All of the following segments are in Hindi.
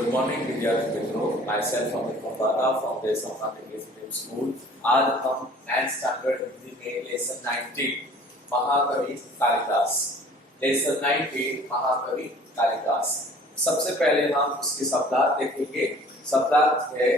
गुड मॉर्निंग विद्यार्थी मित्रों, myself Amit Mohpada from the Sansthan English medium school. आज हम 9th स्टैंडर्ड हिंदी में लेसन 19 महाकवि कालिदास, लेसन 19 महाकवि कालिदास। सबसे पहले हम उसके शब्दार्थ देखेंगे। शब्दार्थ है,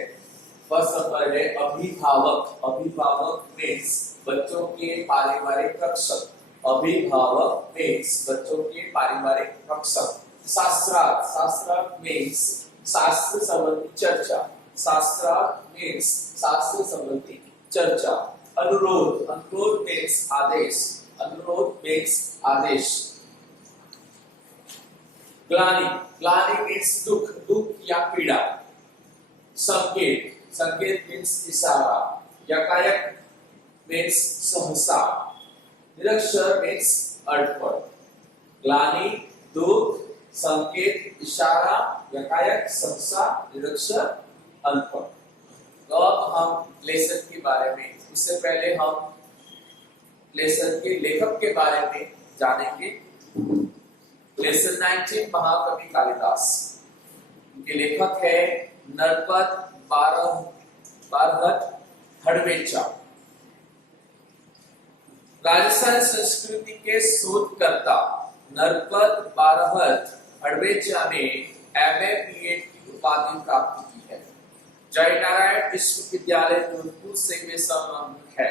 फर्स्ट नंबर है अभिभावक। अभिभावक मीन्स बच्चों के पारिवारिक रक्षक। अभिभावक मीन्स बच्चों के पारिवारिक रक्षक। शास्त्रार्थ, शास्त्रार्थ मीन्स शास्त्र संबंधी चर्चा। शास्त्रार्थ मीन्स शास्त्र संबंधी चर्चा। अनुरोध, अनुरोध मीन्स आदेश। अनुरोध मीन्स आदेश। ग्लानि, ग्लानि मीन्स दुख, दुख या पीड़ा। संकेत, संकेत मीन्स इशारा। यकायक मीन्स सहसा। निरक्षर मीन्स अड़पड़। ग्लानि, दुख, संकेत, इशारा, यकायक, सहसा, निरक्षर, अनपढ़। तो अब हम लेसन के बारे में, इससे पहले हम लेसन के लेखक के बारे में जानेंगे। लेसन 19 महाकवि कालिदास। उनके लेखक है नरपत बारहट हड़वेचा। राजस्थान संस्कृति के शोधकर्ता नरपत बारहट हड़वेचा ने एमए बीएड की उपाधि प्राप्त की है। जयनारायण विश्वविद्यालय जोधपुर से वे संबद्ध है।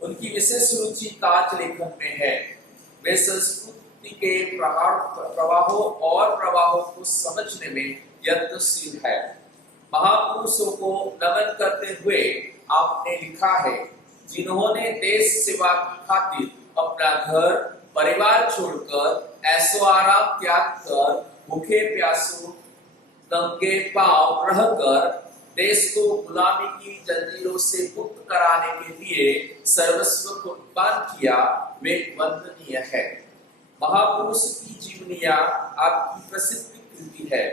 उनकी विशेष रुचि काव्य लेखन में है। वे संस्कृति के प्रवाहों और प्रवाहों को समझने में यत्नशील है। महापुरुषों को नमन करते हुए आपने लिखा है, जिन्होंने देश सेवा की खातिर अपना घर परिवार छोड़कर ऐसो आराम त्याग कर भूखे प्यासों नंगे पांव रहकर देश को गुलामी की जंजीरों से मुक्त कराने के लिए सर्वस्व कुर्बान किया, वे वंदनीय है। महापुरुष की जीवनिया आपकी प्रसिद्ध कृति है।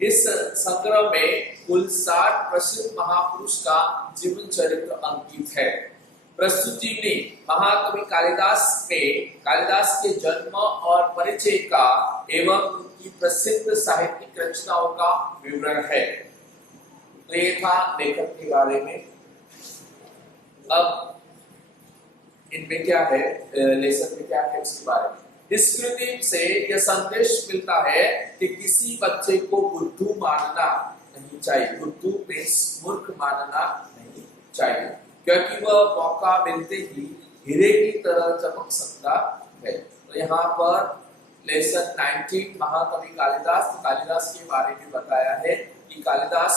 इस संग्रह में कुल 60 प्रसिद्ध महापुरुष का जीवन चरित्र अंकित है। प्रस्तुत जीवनी महाकवि कालिदास में कालिदास के जन्म और परिचय का एवं उनकी प्रसिद्ध साहित्यिक रचनाओं का विवरण है। तो ये था लेखक के बारे में। अब इनमें क्या है, लेसन में क्या है उसके बारे में। इस कृति से यह संदेश मिलता है कि किसी बच्चे को बुद्धू मानना नहीं चाहिए। बुद्धू मीन्स मूर्ख मानना नहीं चाहिए, क्योंकि वह मौका मिलते ही हीरे की तरह चमक सकता है। तो यहाँ पर लेसन 19 महाकवि कालिदास के बारे में बताया है कि कालिदास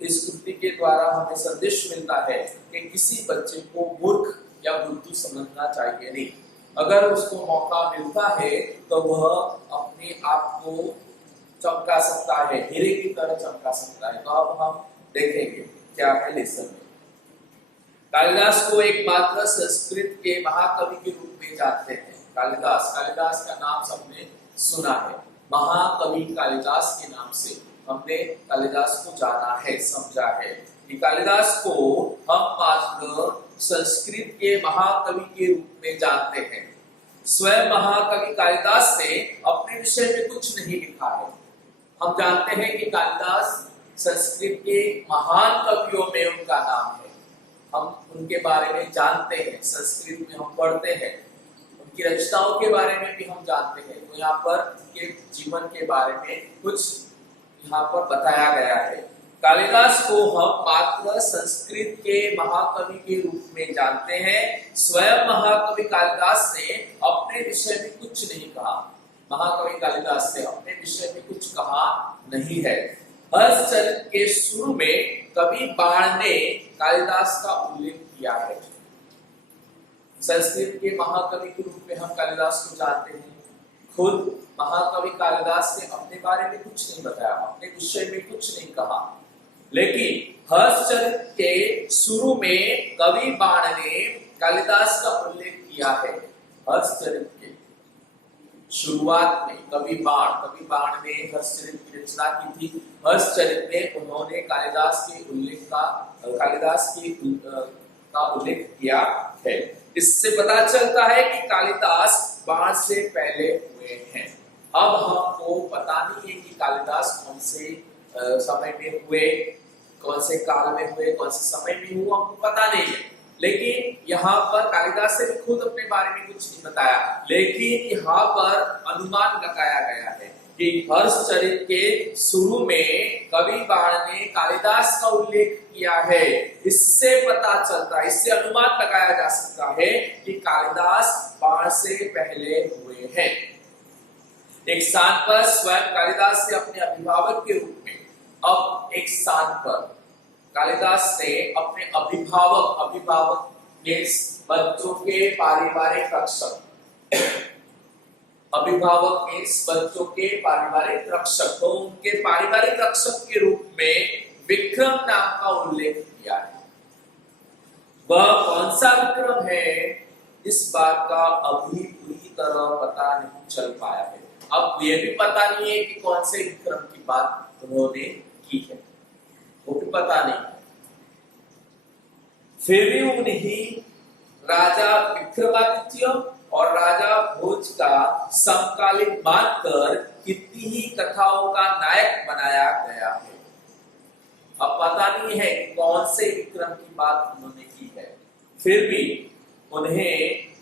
इस कृति के द्वारा हमें संदेश मिलता है कि किसी बच्चे को मूर्ख या बुद्धू समझना चाहिए नहीं। अगर उसको मौका मिलता है तो वह अपने आप को चमका सकता है, हीरे की तरह चमका सकता है। तो अब हम देखेंगे क्या है लेसन में। कालिदास को एकमात्र संस्कृत के महाकवि के रूप में जानते हैं। कालिदास का नाम सबने सुना है। महाकवि कालिदास के नाम से हमने कालिदास को जाना है, समझा है कि कालिदास को हम मात्र संस्कृत के महाकवि के रूप में जानते हैं। स्वयं महाकवि कालिदास ने अपने विषय में कुछ नहीं लिखा है। हम जानते हैं कि कालिदास संस्कृत के महान कवियों में उनका नाम है। हम उनके बारे में जानते हैं, संस्कृत में हम पढ़ते हैं, उनकी रचनाओं के बारे में भी हम जानते हैं। तो यहाँ पर उनके जीवन के बारे में कुछ यहाँ पर बताया गया है। कालिदास को हम मात्र संस्कृत के महाकवि के रूप में जानते हैं। स्वयं महाकवि कालिदास ने अपने विषय में कुछ नहीं कहा। महाकवि कालिदास ने अपने विषय में कुछ कहा नहीं है। हर्षचरित के शुरू में कवि बाण ने कालिदास का उल्लेख किया है। संस्कृत के महाकवि के रूप में हम कालिदास को जानते हैं। खुद महाकवि कालिदास ने अपने बारे में कुछ नहीं बताया, अपने विषय में कुछ नहीं कहा। लेकिन हर्षचरित के शुरू में कवि बाण ने कालिदास का उल्लेख किया है। हर्षचरित के शुरुआत में कवि बाण ने हर्षचरित की रचना की थी। हर्षचरित में उन्होंने कालिदास का उल्लेख किया है। इससे पता चलता है कि कालिदास बाण से पहले हुए हैं। अब हमको पता नहीं है कि कालिदास कौन से समय में हुए, कौन से काल में हुए, कौन से समय में हुआ, हमको पता नहीं है। लेकिन यहाँ पर कालिदास ने खुद अपने बारे में कुछ नहीं बताया, लेकिन यहाँ पर अनुमान लगाया गया है कि हर्षचरित के शुरू में कवि बाण ने कालिदास का उल्लेख किया है। इससे पता चलता है, इससे अनुमान लगाया जा सकता है कि कालिदास बाण से पहले हुए हैं। एक स्थान पर स्वयं कालिदास ने अपने अभिभावक के रूप में, अब एक स्थान पर कालिदास ने अपने अभिभावक मीन्स बच्चों के पारिवारिक रक्षक, अभिभावक मीन्स बच्चों के पारिवारिक रक्षक, तो उनके पारिवारिक रक्षक के रूप में विक्रम नाम का उल्लेख किया है। वह कौन सा विक्रम है, इस बात का अभी पूरी तरह पता नहीं चल पाया है। अब ये भी पता नहीं है कि कौन से विक्रम की बात उन्होंने की है, वो भी पता नहीं है। फिर भी उन्हीं राजा विक्रमादित्य और राजा भोज का समकालीन मानकर कितनी ही कथाओं का नायक बनाया गया है। अब पता नहीं है कि कौन से विक्रम की बात उन्होंने की है, फिर भी उन्हें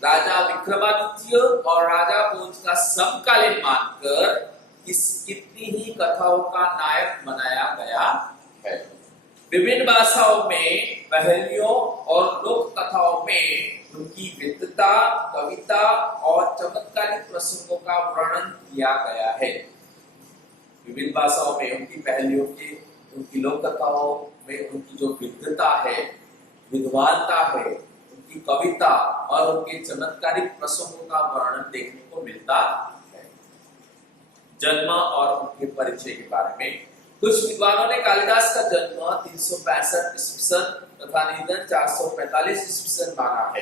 राजा विक्रमादित्य और राजा भोज का समकालीन मानकर इस कितनी ही कथाओं का नायक बनाया गया है। विभिन्न भाषाओं में पहेलियों और लोक कथाओं में उनकी विद्वता, कविता और चमत्कारिक प्रसंगों का वर्णन किया गया है। विभिन्न भाषाओं में उनकी पहेलियों की, उनकी लोक कथाओं में उनकी जो विद्वता है, विद्वानता है, उनकी कविता और उनके चमत्कारिक प्रसंगों का वर्णन देखने को मिलता है। जन्म और उनके परिचय के बारे में कुछ विद्वानों ने कालिदास का जन्म 365 ईस्वी सन तथा निधन 445 ईस्वी सन माना है।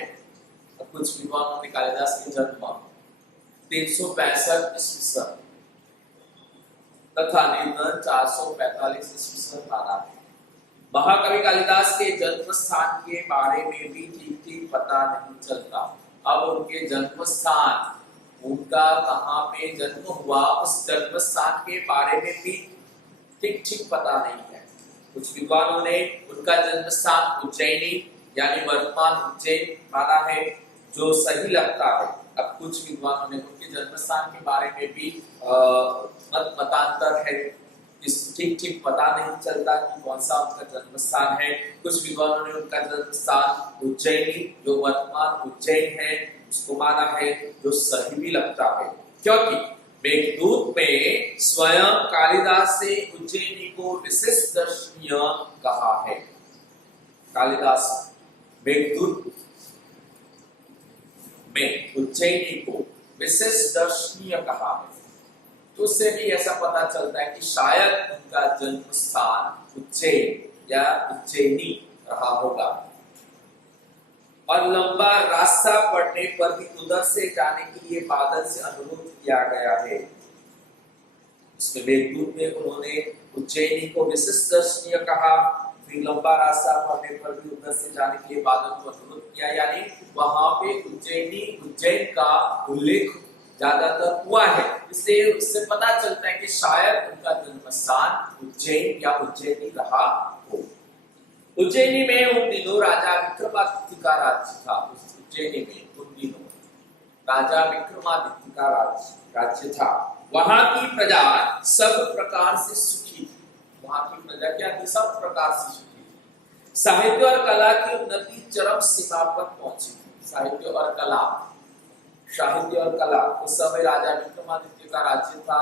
कुछ विद्वानों ने कालिदास के जन्म 365 ईस्वी सन तथा निधन 445 ईस्वी सन माना है। महाकवि कालिदास के जन्म स्थान के बारे में भी ठीक पता नहीं चलता। अब उनके जन्म स्थान, उनका कहाँ पे जन्म हुआ, उस जन्म स्थान के बारे में भी ठीक पता नहीं है। कुछ विद्वानों ने उनका जन्म स्थान उज्जैनी यानी वर्तमान उज्जैन माना है, जो सही लगता है। अब कुछ विद्वानों ने उनके जन्म स्थान के बारे में भी मतांतर है, ठीक पता नहीं चलता कि कौन सा उनका जन्म स्थान है। कुछ विद्वानों ने उनका जन्म स्थान उज्जैनी, जो वर्तमान उज्जैन है, उसको माना है, जो सही भी लगता है, क्योंकि मेघदूत में स्वयं कालिदास ने उज्जैनी को विशिष्ट दर्शनीय कहा है। कालिदास मेघदूत में उज्जैनी को विशिष्ट दर्शनीय कहा है, तो उससे भी ऐसा पता चलता है कि शायद उनका जन्म स्थान उज्जैन या उज्जैनी रहा होगा। और लंबा रास्ता पड़ने पर भी उधर से जाने के लिए बादल से अनुरोध किया गया है। इसमें मेघदूत में उन्होंने उज्जैनी को विशिष्ट दर्शनीय कहा, फिर लंबा रास्ता पड़ने पर भी उधर से जाने के लिए बादल को अनुरोध किया, यानी वहां पे उज्जैन का उल्लेख ज्यादातर हुआ है। इसलिए उससे पता चलता है कि शायद उनका जन्म स्थान उज्जैन या उज्जैनी रहा हो। उज्जैनी में उन दिनों राजा विक्रमादित्य का राज्य था। उज्जैनी में उन दिनों राजा विक्रमादित्य का राज्य था। वहां की प्रजा सब प्रकार से सुखी थी। वहां की प्रजा क्या थी? सब प्रकार से सुखी थी। साहित्य और कला की उन्नति चरम सीमा पर पहुंची थी। साहित्य और कला उस समय राजा विक्रमादित्य का राज्य था।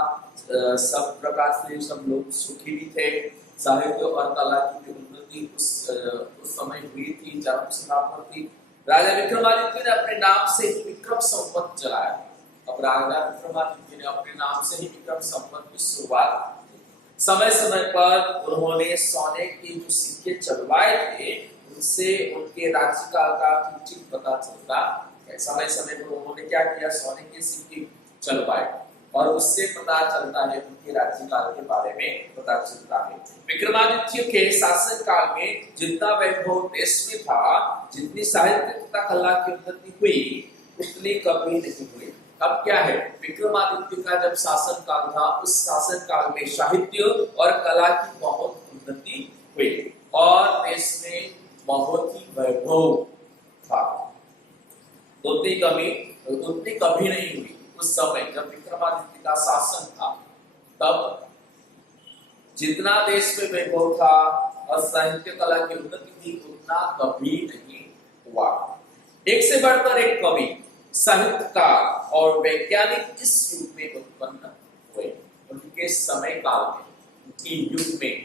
सब प्रकार से सब लोग सुखी भी थे। साहित्य और कला की उन्नति उस समय हुई थी, चरम सीमा पर थी। राजा विक्रमादित्य ने अपने नाम से ही विक्रम संवत चलाया। अब राजा विक्रमादित्य ने अपने नाम से ही विक्रम संवत की शुरुआत की। समय समय पर उन्होंने सोने के जो सिक्के चलवाए थे, उनसे उनके राज्यकाल का ठीक पता चलता है। समय समय पर उन्होंने क्या किया? सोने के सिक्के चलवाए और उससे पता चलता है, उनके राज्यकाल के बारे में पता चलता है। विक्रमादित्य के शासन काल में जितना वैभव देश में था, जितनी साहित्य तथा कला की उन्नति हुई, उतनी कभी नहीं हुई। अब क्या है, विक्रमादित्य का जब शासन काल था, उस शासन काल में साहित्य और कला की बहुत उन्नति हुई और देश में बहुत ही वैभव था। उतनी कभी नहीं हुई उस समय जब विक्रमादित्य का शासन था। तब जितना देश में वैभव था और साहित्य कला की उन्नति थी, उतना कभी नहीं हुआ। एक से बढ़कर एक कवि, साहित्यकार और वैज्ञानिक इस युग में उत्पन्न हुए। उनके समय काल में, उनके युग में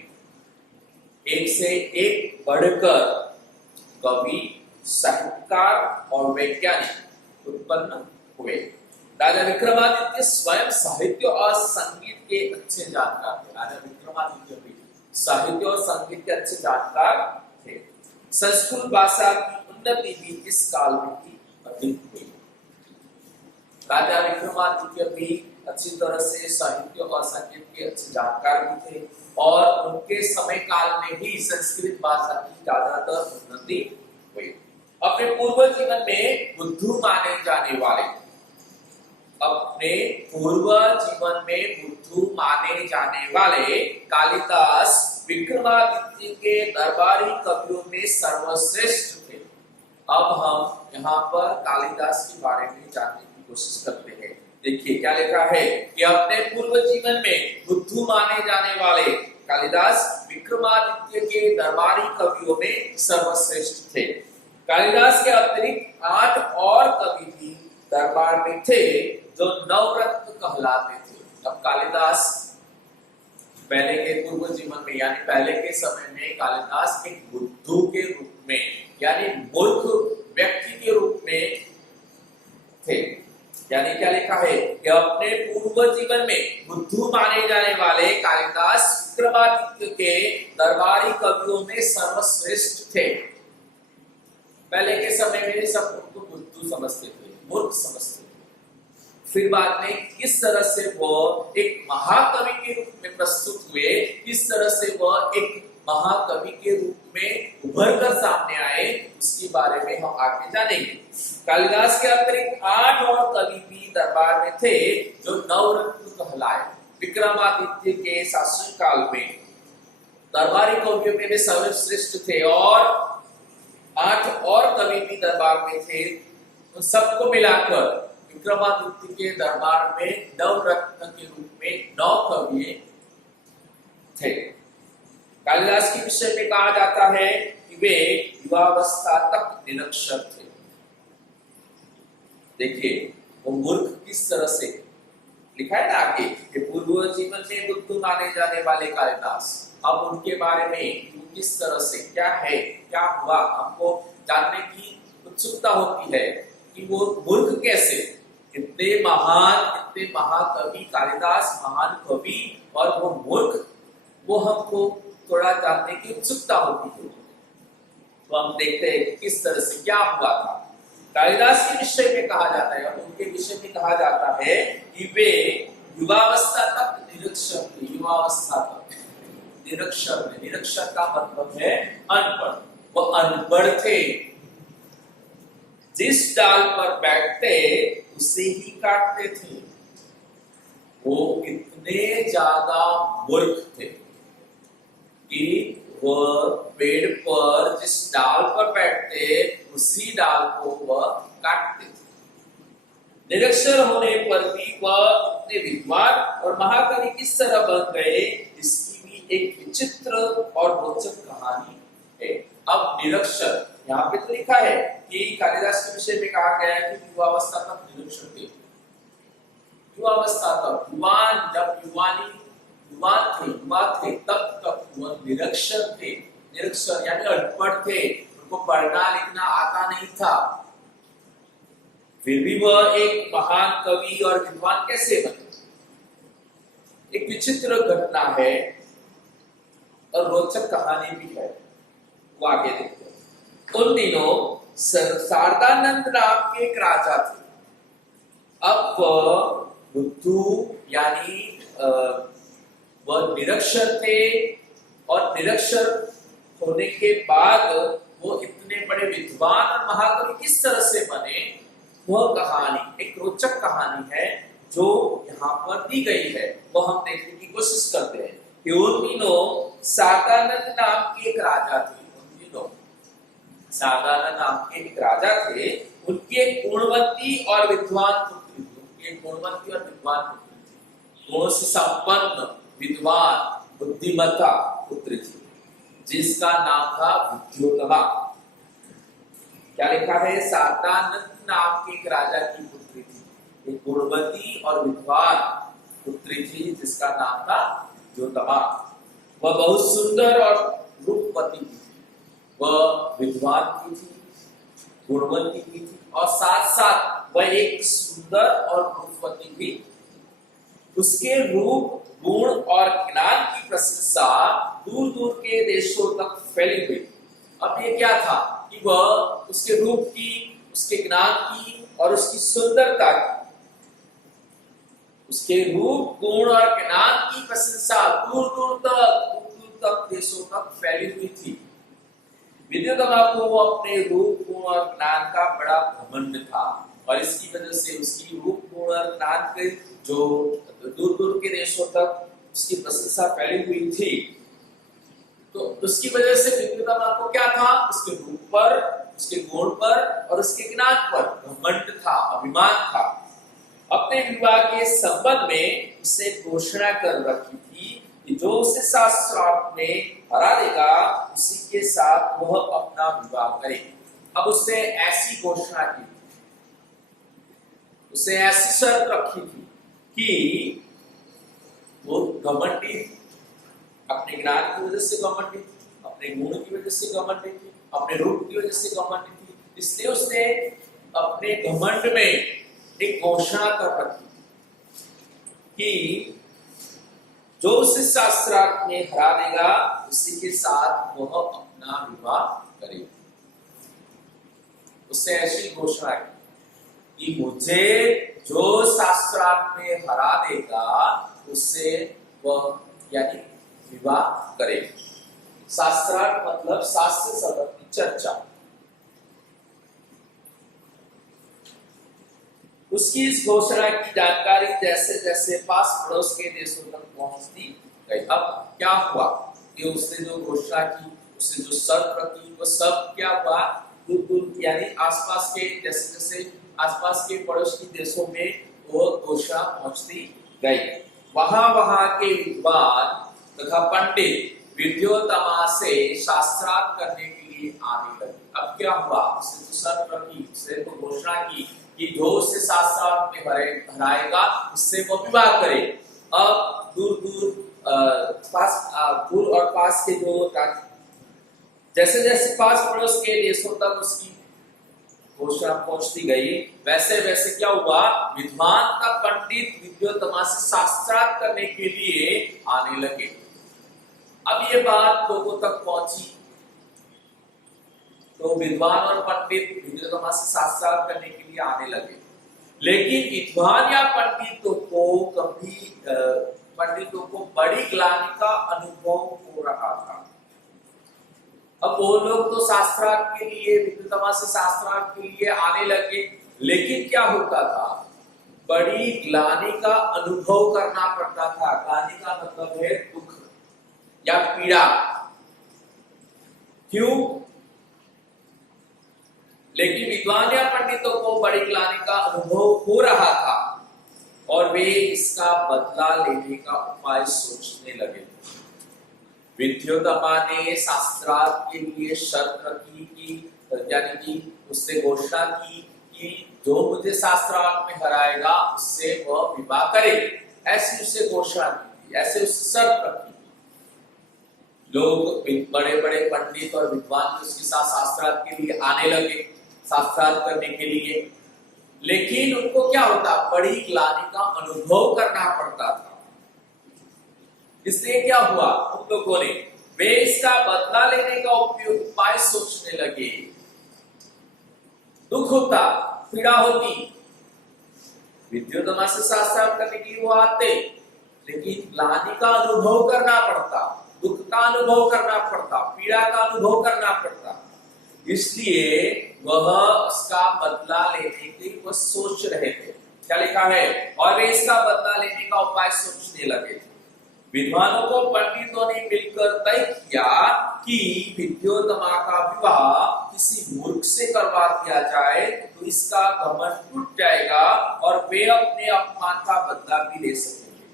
एक से एक बढ़कर कवि, साहित्यकार और वैज्ञानिक उत्पन्न हुए। राजा विक्रमादित्य स्वयं साहित्य और संगीत के अच्छे जानकार थे। राजा विक्रमादित्य भी साहित्य और संगीत के अच्छे जानकार थे। संस्कृत भाषा की उन्नति भी इस काल में ही अधिक हुई। राजा विक्रमादित्य भी अच्छी तरह से साहित्य और संगीत के अच्छे जानकार भी थे और उनके समय काल में ही संस्कृत भाषा की ज्यादातर उन्नति हुई। अपने पूर्व जीवन में बुद्धू माने जाने वाले कालिदास विक्रमादित्य के दरबारी कवियों में सर्वश्रेष्ठ थे। अब हम यहाँ पर कालिदास के बारे में जानने की कोशिश करते हैं। देखिए क्या लिखा है कि अपने पूर्व जीवन में बुद्धू माने जाने वाले कालिदास विक्रमादित्य के दरबारी कवियों में सर्वश्रेष्ठ थे। कालिदास के अतिरिक्त 8 और कवि भी दरबार में थे जो नवरत्न कहलाते थे। अब कालिदास पहले के पूर्व जीवन में यानी पहले के समय में कालिदास एक बुद्धू के रूप में यानी मूर्ख व्यक्ति के रूप में थे। यानी क्या लिखा है कि अपने पूर्व जीवन में बुद्धू माने जाने वाले कालिदास विक्रमादित्य के दरबारी कवियों में सर्वश्रेष्ठ थे। पहले के समय में सब उनको बुद्धू समझते थे, मूर्ख समझते थे। फिर बाद में किस तरह से वो एक महाकवि के रूप में प्रस्तुत हुए, किस तरह से वह एक महाकवि के रूप में उभर कर सामने आए, उसके बारे में हम आगे जानेंगे। कालिदास के अतिरिक्त 8 और कवि भी दरबार में थे जो नवरत्न कहलाए। विक्रमादित्य के शासन काल में दरबारी कवियों में वे सर्वश्रेष्ठ थे और 8 और कवि भी दरबार में थे। उन सबको मिलाकर विक्रमादित्य के दरबार में नवरत्न के रूप में 9 कवि थे। कालिदास के विषय में कहा जाता है कि वे युवावस्था तक निरक्षर थे। देखिए वो मूर्ख किस तरह से लिखा है ना आगे कि पूर्व जीवन में बुद्धू माने जाने वाले कालिदास, अब उनके बारे में किस तरह से क्या है, क्या हुआ, हमको जानने की उत्सुकता होती है कि वो मूर्ख कैसे, कितने महाकवि कालिदास महान कवि और वो मूर्ख, वो हमको थोड़ा जानने की उत्सुकता होती है। तो हम देखते हैं किस तरह से क्या हुआ था। कालिदास के विषय में कहा जाता है और उनके विषय में कहा जाता है कि वे युवावस्था तक निरक्षर थे। युवावस्था तक निरक्षर, निरक्षर का मतलब है अनपढ़। वो अनपढ़ थे, जिस डाल पर बैठते उसे ही काटते थे। वो इतने ज्यादा मूर्ख थे कि वह पेड़ पर जिस डाल पर बैठते उसी डाल को वह काटते थे। निरक्षर होने पर भी वह इतने विद्वान और महाकवि किस तरह बन गए, इसकी भी एक विचित्र और रोचक कहानी है। अब निरक्षर यहाँ पे तो लिखा है कि कालिदास के विषय में कहा गया है कि युवावस्था तक निरक्षर थे। युवावस्था तक, युवान जब युवा थे तब तक वह निरक्षर थे। निरक्षर यानी अनपढ़ थे, उनको पढ़ना लिखना आता नहीं था, फिर भी वह एक महान कवि और विद्वान कैसे बने। एक विचित्र घटना है और रोचक कहानी भी है, वो आगे देखते हैं। उन दिनों शारदानंद नाम के एक राजा थे। अब वह बुद्धू यानी वह निरक्षर थे और निरक्षर होने के बाद वो इतने बड़े विद्वान और महाकवि किस तरह से बने, वह कहानी एक रोचक कहानी है जो यहाँ पर दी गई है, वो हम देखने की कोशिश करते हैं कि उन दिनों सागानंद नाम के एक राजा थे। उन दिनों सागानंद नाम के एक राजा थे, उनकी एक गुणवती और विद्वान पुत्री थी। उनकी एक गुणवती और विद्वान पुत्री थी, गुणों से संपन्न, विद्वान, बुद्धिमता पुत्री थी, जिसका नाम था विद्योतमा। क्या लिखा है? सागानंद नाम के एक राजा की पुत्री थी, एक गुणवती और विद्वान पुत्री थी, जिसका नाम था विद्योतमा। वह बहुत सुंदर और रूपवती थी, वह विद्वान की थी, गुणवती की थी, और साथ साथ वह एक सुंदर और रूपवती थी। उसके रूप, गुण और ज्ञान की प्रशंसा दूर दूर के देशों तक फैली हुई। अब ये क्या था कि वह उसके रूप की, उसके ज्ञान की और उसकी सुंदरता की, उसके रूप, गुण और ज्ञान की प्रशंसा दूर दूर तक देशों तक फैली हुई थी। विद्योतमा को वो अपने रूप, गुण और ज्ञान का बड़ा घमंड था, और इसकी वजह से उसकी रूप, गुण और ज्ञान के जो दूर दूर के देशों तक उसकी प्रशंसा फैली हुई थी। तो उसकी वजह से विद्योतमा को क्या था? उसके रूप पर, उसके गुण पर और उसके ज्ञान पर घमंड था, अभिमान था। अपने विवाह के संबंध में उसने घोषणा कर रखी थी कि जो उसे शास्त्रार्थ में हरा देगा, उसी के साथ वह अपना विवाह करे। अब उसने ऐसी घोषणा की, उसने ऐसी शर्त रखी थी कि वो घमंडी, अपने ज्ञान की वजह से घमंडी थी, अपने गुण की वजह से घमंडी थी, अपने रूप की वजह से घमंडी थी। इसलिए उसने अपने घमंड में एक घोषणा कर रखी कि जो उसे शास्त्रार्थ में हरा देगा, उसी के साथ वह अपना विवाह करेगा। उसने ऐसी घोषणा की कि मुझे जो शास्त्रार्थ में हरा देगा, उससे वह यानी विवाह करेगा। शास्त्रार्थ मतलब शास्त्र संबंधी चर्चा। उसकी इस घोषणा की जानकारी जैसे जैसे पास पड़ोस के देशों तक पहुंचती गई। अब क्या हुआ कि उसने जो घोषणा की, उसने जो शर्त रखी, वो सब क्या हुआ? दूर दूर यानी आसपास के, जैसे जैसे आसपास के पड़ोस के देशों में वो घोषणा पहुंचती गई। वहां के विद्वान तथा पंडित विद्योतमा से शास्त्रार्थ करने के लिए आने लगे। अब क्या हुआ? उसने जो शर्त रखी, उसने तो घोषणा की कि जो उससे शास्त्रार्थ में हराएगा, उससे वो विवाह करे। अब दूर और पास के जो जैसे जैसे पास पड़ोस के देशों तक उसकी घोषणा पहुंचती गई, वैसे वैसे क्या हुआ? विद्वान का पंडित विद्योतमा से शास्त्रार्थ करने के लिए आने लगे। अब ये बात लोगों तक पहुंची, तो विद्वान और पंडित विद्योतमा से शास्त्रार्थ करने के लिए आने लगे। लेकिन विद्वान या पंडितों को बड़ी ग्लानि का अनुभव हो रहा था। अब वो लोग तो शास्त्रार्थ के लिए, विद्योतमा से शास्त्रार्थ के लिए आने लगे, लेकिन क्या होता था? बड़ी ग्लानि का अनुभव करना पड़ता था। ग्लानि का मतलब है दुख या पीड़ा। क्यों? लेकिन विद्वान या पंडितों को बड़ी ग्लानि का अनुभव हो रहा था, और वे इसका बदला लेने का उपाय सोचने लगे। विद्योतमा ने शास्त्रार्थ के लिए शर्त रखी कि यानी कि उससे घोषणा की कि जो मुझे शास्त्रार्थ में हराएगा, उससे वह विवाह करे। ऐसी उससे घोषणा की थी, ऐसे उससे शर्त रखी थी। लोग बड़े बड़े पंडित और विद्वान उसके साथ शास्त्रार्थ के लिए आने लगे, शास्त्रार्थ करने के लिए। लेकिन उनको क्या होता? बड़ी ग्लानि का अनुभव करना पड़ता था। इसलिए क्या हुआ? उन लोगों ने वे इसका बदला लेने का उपाय सोचने लगे। दुख होता, पीड़ा होती, विद्योतमा से शास्त्रार्थ करने के लिए वो आते, लेकिन ग्लानि का अनुभव करना पड़ता, दुख का अनुभव करना पड़ता, पीड़ा का अनुभव करना पड़ता। इसलिए वह उसका बदला लेने की वो सोच रहे थे। क्या लिखा है? और वे इसका बदला लेने का उपाय सोचने लगे थे। विद्वानों को पंडितों ने मिलकर तय किया कि विद्योत्तमा का विवाह किसी मूर्ख से करवा दिया जाए तो इसका घमंड टूट जाएगा और वे अपने अपमान का बदला भी ले सकेंगे।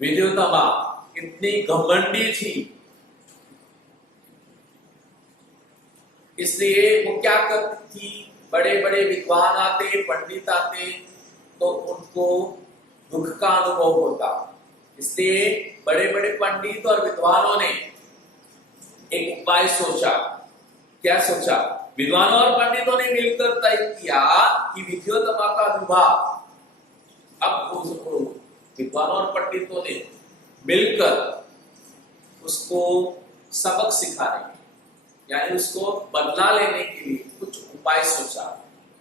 विद्योत्तमा कितनी घमंडी थी, इसलिए वो क्या करती थी, बड़े बड़े विद्वान आते, पंडित आते तो उनको दुख का अनुभव होता। इसलिए बड़े बड़े पंडित और विद्वानों ने एक उपाय सोचा। क्या सोचा? विद्वानों और पंडितों ने मिलकर तय किया कि विद्योत्तमा का विवाह, अब विद्वानों और पंडितों ने मिलकर उसको सबक सिखाने, यानी उसको बदला लेने के लिए कुछ उपाय सोचा।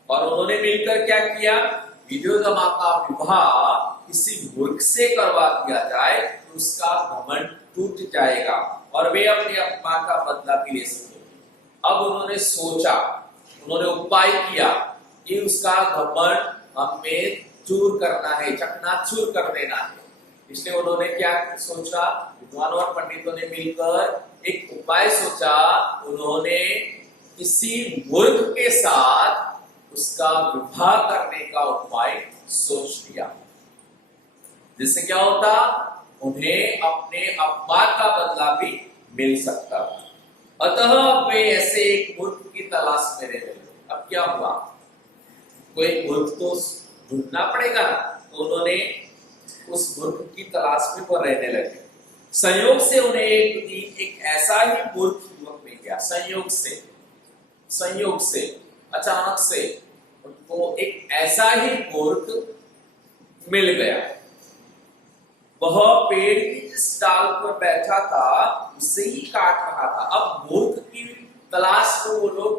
और उन्होंने मिलकर क्या किया? विद्योत्तमा का विवाह किसी मूर्ख से करवा दिया जाए तो उसका घमंड टूट जाएगा और वे अपने अपमान का बदला भी ले सकेंगे। अब उन्होंने सोचा, उन्होंने उपाय किया कि उसका घमंड हमें चूर करना है, चकनाचूर कर देना है। इसलिए उन्होंने क्या सोचा? विद्वानों और पंडितों ने मिलकर एक उपाय सोचा। उन्होंने किसी मूर्ख के साथ उसका विवाह करने का उपाय सोच लिया, जिससे क्या होता? उन्हें अपने अपमान का बदला भी मिल सकता था। अतः वे ऐसे एक मूर्ख की तलाश में रहने लगे। अब क्या हुआ? कोई मूर्ख तो ढूंढना पड़ेगा, तो उन्होंने उस मूर्ख की तलाश में वो रहने लगे। संयोग से उन्हें एक दिन एक ऐसा ही मूर्ख युवक मिल गया। संयोग से अचानक से उनको एक ऐसा ही मूर्ख मिल गया। वह पेड़ की जिस डाल पर बैठा था उसे ही काट रहा था। अब मूर्ख की तलाश में वो लोग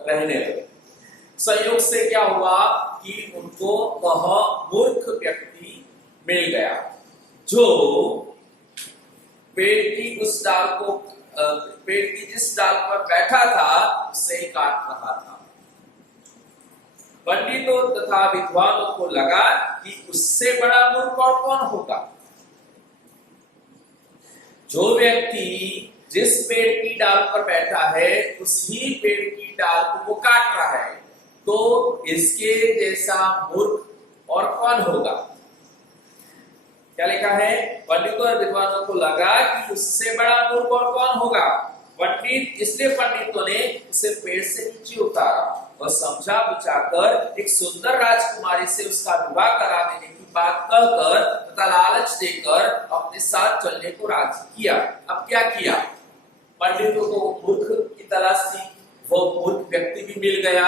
रहने लगे। संयोग से क्या हुआ कि उनको वह मूर्ख व्यक्ति मिल गया जो पेड़ की उस डाल को, पेड़ की जिस डाल पर बैठा था उसे ही काट रहा था। पंडितों तथा विद्वानों को लगा कि उससे बड़ा मूर्ख और कौन होगा। जो व्यक्ति जिस पेड़ की डाल पर बैठा है उसी पेड़ की डाल को वो काट रहा है, तो इसके जैसा मूर्ख और कौन होगा। क्या लिखा है? पंडितों और विद्वानों को लगा कि उससे बड़ा मूर्ख और कौन होगा। इसलिए पंडितों ने उसे पेड़ से नीचे उतारा और समझा बुझाकर एक सुंदर राजकुमारी से उसका विवाह करा देने की बात कहकर तथा लालच देकर अपने साथ चलने को राजी किया। अब क्या किया? पंडितों को मूर्ख की तलाश थी, वो मूर्ख व्यक्ति भी मिल गया।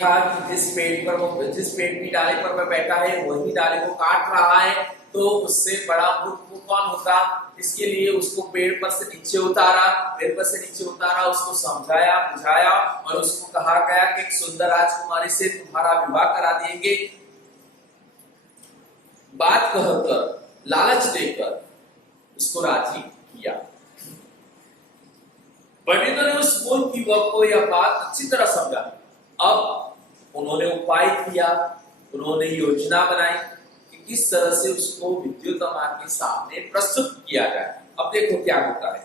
कहा कि जिस पेड़ की डाली पर वह बैठा है वही डाली को काट रहा है, तो उससे बड़ा मूर्ख कौन होता। इसके लिए उसको पेड़ पर से नीचे उतारा, उसको समझाया बुझाया और उसको कहा गया कि एक सुंदर राजकुमारी से तुम्हारा विवाह करा देंगे। बात कहकर, लालच देकर उसको राजी किया। पंडितों ने उस मूर्ख युवक को यह बात अच्छी तरह समझा। अब उन्होंने उपाय किया, उन्होंने योजना बनाई कि किस तरह से उसको विद्योत्तमा के सामने प्रस्तुत किया जाए। अब देखो क्या होता है।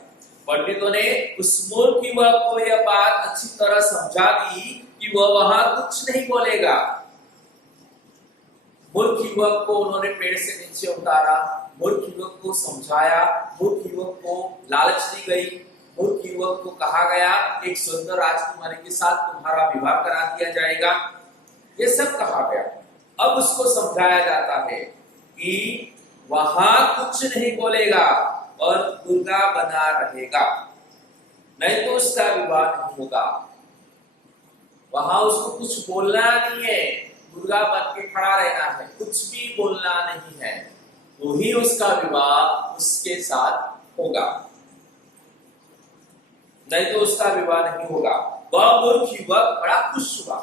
पंडितों ने उस मूर्ख युवक को यह बात अच्छी तरह समझा दी कि वह वहां कुछ नहीं बोलेगा। मूर्ख युवक को उन्होंने पेड़ से नीचे उतारा, मूर्ख युवक को समझाया, मूर्ख युवक को लालच दी गई, मूर्ख युवक को कहा गया एक सुंदर राजकुमारी के साथ तुम्हारा विवाह करा दिया जाएगा। ये सब कहा गया। अब उसको समझाया जाता है कि वहां कुछ नहीं बोलेगा और दुर्गा बना रहेगा, नहीं तो उसका विवाह नहीं होगा। वहां उसको कुछ बोलना नहीं है, दुर्गा बन के खड़ा रहना है, कुछ भी बोलना नहीं है, वही उसका विवाह उसके साथ होगा, नहीं तो उसका विवाह नहीं होगा। वह मूर्ख युवक बड़ा खुश हुआ,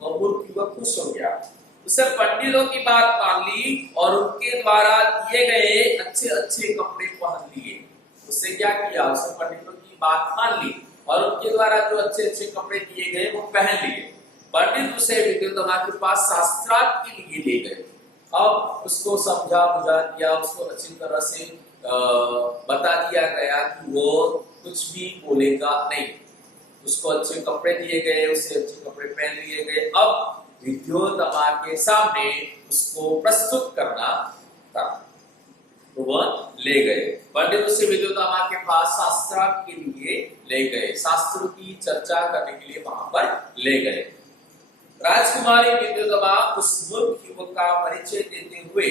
वह मूर्ख युवक खुश हो गया। उसे पंडितों की बात मान ली और उनके द्वारा दिए गए अच्छे अच्छे कपड़े पहन लिए। उससे क्या किया? उसे पंडितों की बात मान ली और उनके द्वारा जो अच्छे अच्छे कपड़े दिए गए वो पहन लिए। पंडित उसे विद्युतमा के पास शास्त्रार्थ के लिए ले गए। अब उसको समझा बुझा दिया, उसको अच्छी तरह से बता दिया गया कि वो कुछ भी बोलेगा नहीं। उसको अच्छे कपड़े दिए गए, उसे अच्छे कपड़े पहन लिए गए। अब विद्युतमा के सामने उसको प्रस्तुत करना था, तो वह ले गए। पंडित उसे विद्युतमा के पास शास्त्रार्थ के लिए ले गए, शास्त्रों की चर्चा करने के लिए वहां पर ले गए। राजकुमारी विद्युतमा उस मूर्ख युवक का परिचय देते हुए,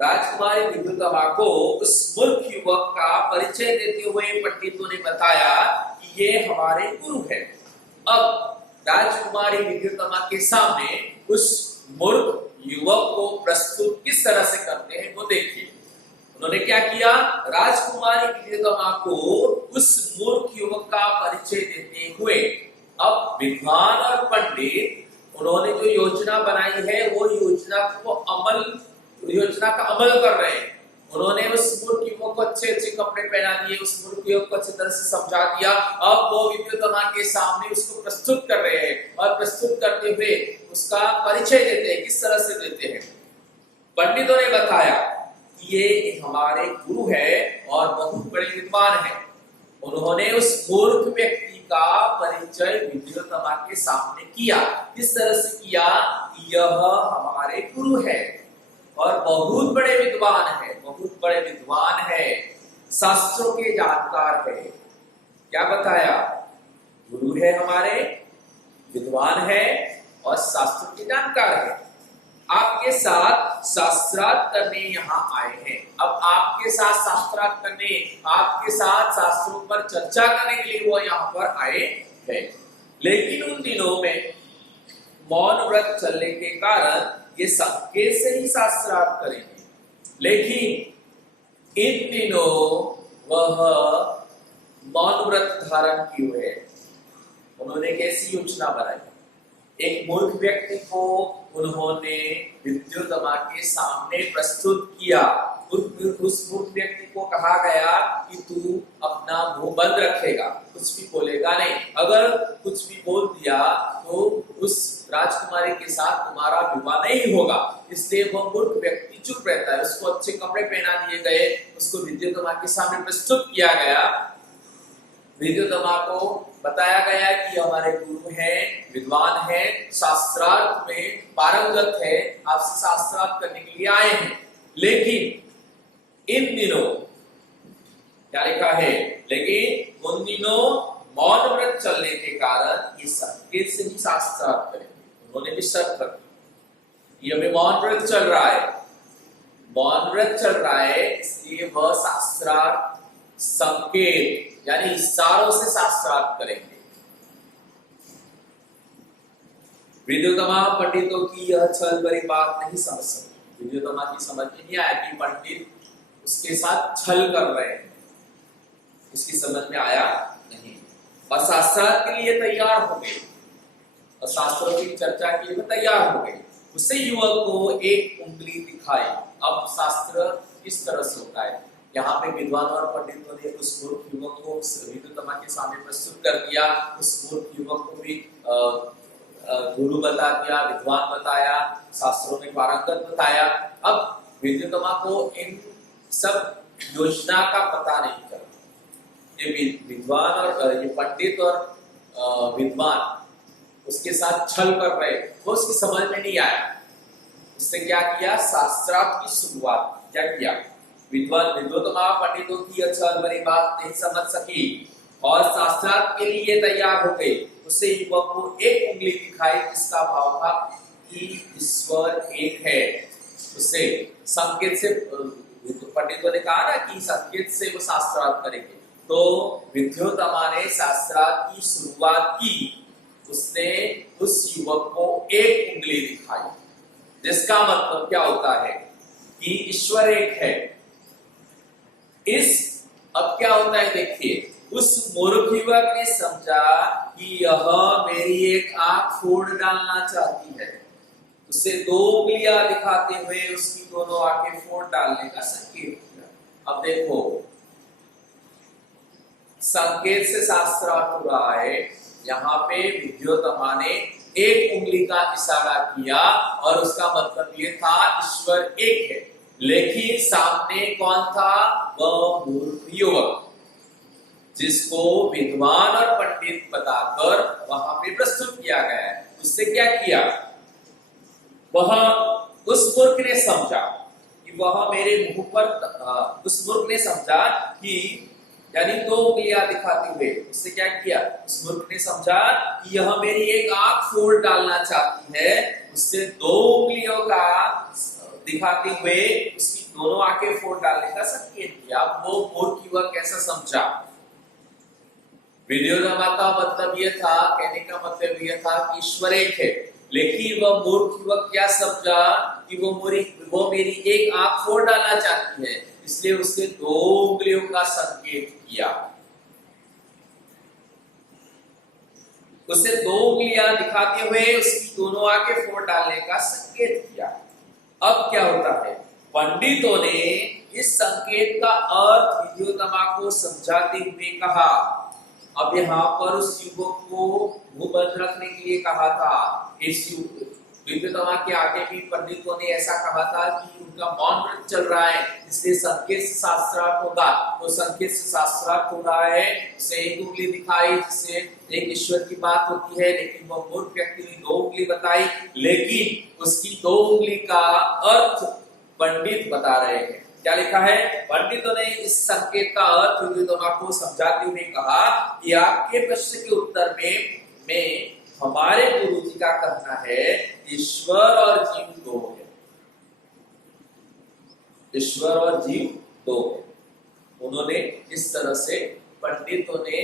राजकुमारी विद्युतमा को उस मूर्ख युवक का परिचय देते हुए पंडितों ने बताया कि ये हमारे गुरु है। अब राजकुमारी विद्युतमा के सामने उस मूर्ख युवक को प्रस्तुत किस तरह से करते हैं वो देखिए। उन्होंने क्या किया, राजकुमारी विद्युतमा को उस मूर्ख युवक का परिचय देते हुए अब विद्वान और पंडित उन्होंने जो योजना बनाई है वो योजना का अमल कर रहे हैं। उन्होंने उस मूर्ख युवक को अच्छे अच्छे कपड़े पहना दिए, उस मूर्ख युवक को अच्छी तरह से समझा दिया। अब वो विद्युतमा के सामने उसको प्रस्तुत कर रहे हैं और प्रस्तुत करते हुए उसका परिचय देते हैं। किस तरह से देते हैं, पंडितों ने बताया कि ये हमारे गुरु है और बहुत बड़े विद्वान है। उन्होंने उस मूर्ख व्यक्ति का परिचय विद्युतमा के सामने किया। किस तरह से किया, यह हमारे गुरु है और बहुत बड़े विद्वान है, बहुत बड़े विद्वान है, शास्त्रों के जानकार है। क्या बताया, गुरु है हमारे, विद्वान है और शास्त्रों के जानकार है। आपके साथ शास्त्रार्थ करने यहाँ आए हैं। अब आपके साथ शास्त्रार्थ करने, आपके साथ शास्त्रों पर चर्चा करने के लिए वो यहाँ पर आए हैं। लेकिन उन दिनों में मौन व्रत चलने के कारण ये संकेत से ही शास्त्रार्थ करेंगे, लेकिन इन दिनों वह मौन व्रत धारण किए हुए। उन्होंने कैसी योजना बनाई, एक मूर्ख व्यक्ति को उन्होंने विद्युतमा के सामने प्रस्तुत किया। उस मूर्ख व्यक्ति को कहा गया कि तू अपना मुंह बंद रखेगा, कुछ भी बोलेगा नहीं। अगर कुछ भी बोल दिया तो उस राजकुमारी के साथ तुम्हारा विवाह नहीं होगा। इसलिए वह मूर्ख व्यक्ति चुप रहता है। उसको अच्छे कपड़े पहना दिए गए, उसको विद्युतमा के सामने प्रस्तुत किया गया। विद्युतमा को बताया गया कि हमारे गुरु हैं, विद्वान हैं, शास्त्रार्थ में पारंगत है, आपसे शास्त्रार्थ करने के लिए आए हैं। लेकिन इन दिनों क्या लिखा है, लेकिन उन दिनों मौन व्रत चलने के कारण ये संकेत से ही शास्त्रार्थ करेंगे। उन्होंने भी शर्त रखी, ये अभी मौन व्रत चल रहा है, मौन व्रत चल रहा है, इसलिए वह शास्त्रार्थ संकेत यानी इशारों से शास्त्रार्थ करेंगे। विद्युतमा पंडितों की यह छल भरी बात नहीं समझ सकी। विद्युतमा की समझ में नहीं आया कि पंडित उसके साथ छल कर रहे हैं, इसकी समझ में आया नहीं। और शास्त्रार्थ के लिए तैयार हो गए और शास्त्रों की चर्चा के लिए तैयार हो गए। उससे युवक को एक उंगली दिखाई। अब शास्त्र किस तरह से होता है, यहाँ पे विद्वान और पंडितों ने उस मूर्ख युवक को विद्युतमा के सामने प्रस्तुत कर दिया। उस मूर्ख युवक को भी गुरु बता दिया, विद्वान बताया, शास्त्रों में पारंगत बताया। अब विद्युतमा को इन सब योजना का पता नहीं चला। ये विद्वान और ये पंडित और विद्वान उसके साथ छल कर रहे, वो उसकी समझ में नहीं आया। उससे क्या किया, शास्त्रार्थ की शुरुआत क्या किया। विद्युतमा पंडितों की छल भरी बात नहीं समझ सकी और शास्त्रार्थ के लिए तैयार हो गई। उससे युवक को एक उंगली दिखाई, जिसका भाव था कि ईश्वर एक है। उससे संकेत से पंडितों ने कहा ना कि संकेत से वो शास्त्रार्थ करेंगे, तो विद्युतमा ने शास्त्रार्थ की शुरुआत की। उसने उस युवक को एक उंगली दिखाई, जिसका मतलब क्या होता है कि ईश्वर एक है। अब क्या होता है देखिए, उस मूर्ख युवक ने समझा कि यह मेरी एक आंख फोड़ डालना चाहती है। उसे दो उंगलियां दिखाते हुए उसकी दोनों आंखें फोड़ डालने का संकेत किया। अब देखो, संकेत से शास्त्रार्थ हो रहा है। यहाँ पे विद्योतमा ने एक उंगली का इशारा किया और उसका मतलब ये था ईश्वर एक है, लेकिन सामने कौन था? वह मूर्ख युवक, जिसको विद्वान और पंडित बताकर वहां पे प्रस्तुत किया गया है। उससे क्या किया? वह उस मूर्ख ने समझा कि वह मेरे मुंह पर, उस मूर्ख ने समझा कि यानी दो उंगलियां दिखाते हुए उससे क्या किया? उस मूर्ख ने समझा कि यह मेरी एक आंख फोड़ डालना चाहती है। उससे दो उंगलियों का दिखाते हुए उसकी दोनों आंखें फोड़ डालने का संकेत किया। वो मूर्ख युवक कैसा समझा? विद्योतमा का मतलब यह था, कहने का मतलब यह था कि ईश्वर एक है, लेकिन वह मूर्ख युवक क्या समझा कि वो मेरी एक आंख फोड़ डालना चाहती है, इसलिए उसने दो उंगलियों का संकेत किया। उसने दो उंगलियां दिखाते हुए उसकी दोनों आंखें फोड़ डालने का संकेत किया। अब क्या होता है? पंडितों ने इस संकेत का अर्थ विद्योतमा को समझाते हुए कहा। अब यहाँ पर उस युवक को मुंह बंद रखने के लिए कहा था। इस विद्योतमा के आगे भी पंडितों ने ऐसा कहा था कि उनका मौन व्रत चल रहा है, इसलिए संकेत से शास्त्रार्थ होगा। तो संकेत से शास्त्रार्थ हो रहा है, उसे एक उंगली दिखाई जिससे एक ईश्वर की बात होती है, लेकिन वह मूर्ख व्यक्ति ने दो उंगली बताई, लेकिन उसकी दो उंगली का अर्थ पंडित बता रहे हैं। क्या लिखा है? पंडितों ने इस संकेत का अर्थ विद्योतमा को समझाते हुए कहा कि आपके प्रश्न के उत्तर में हमारे गुरु जी का कहना है ईश्वर और जीव दो है। ईश्वर और जीव दो है। उन्होंने इस तरह से पंडितों ने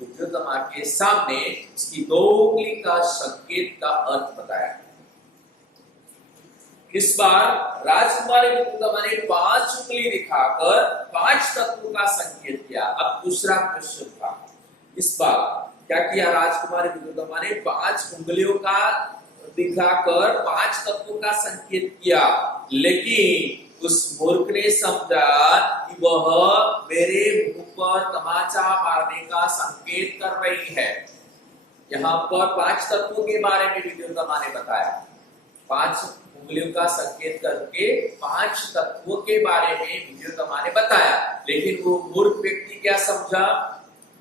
विद्योतमा के सामने उसकी दो उंगली का संकेत का अर्थ बताया। इस बार राजकुमारी विद्योतमा ने 5 उंगली दिखाकर 5 तत्वों का संकेत किया। अब दूसरा क्वेश्चन था, इस बार क्या किया? राजकुमारी विद्योतमा ने 5 उंगलियों का दिखाकर 5 तत्वों का संकेत किया, लेकिन उस मूर्ख ने समझा कि वह मेरे मुंह पर तमाचा मारने का संकेत कर रही है। यहाँ पर 5 तत्वों के बारे में विद्योतमा ने बताया। 5 उंगलियों का संकेत करके 5 तत्वों के बारे में विद्योतमा ने बताया, लेकिन वो मूर्ख व्यक्ति क्या समझा?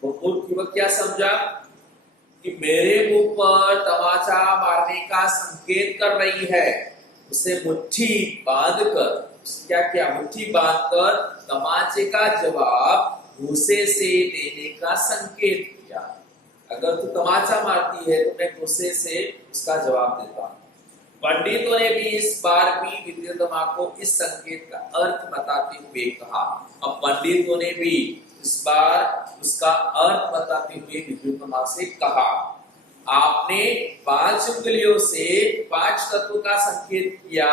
वो मूर्ख युवक क्या समझा कि मेरे मुंह पर तमाचा मारने का संकेत कर रही है। उसे मुट्ठी बांधकर क्या किया? मुट्ठी बांधकर तमाचे का जवाब घूसे से देने का संकेत किया। अगर तू तमाचा मारती है तो मैं घूसे से उसका जवाब देता हूं। पंडितों ने भी इस बार भी विद्योतमा को इस संकेत का अर्थ बताते हुए कहा। अब पंडितों ने भी इस बार उसका अर्थ बताते हुए विद्योतमा से कहा, आपने 5 उंगलियों से 5 तत्वों का संकेत किया,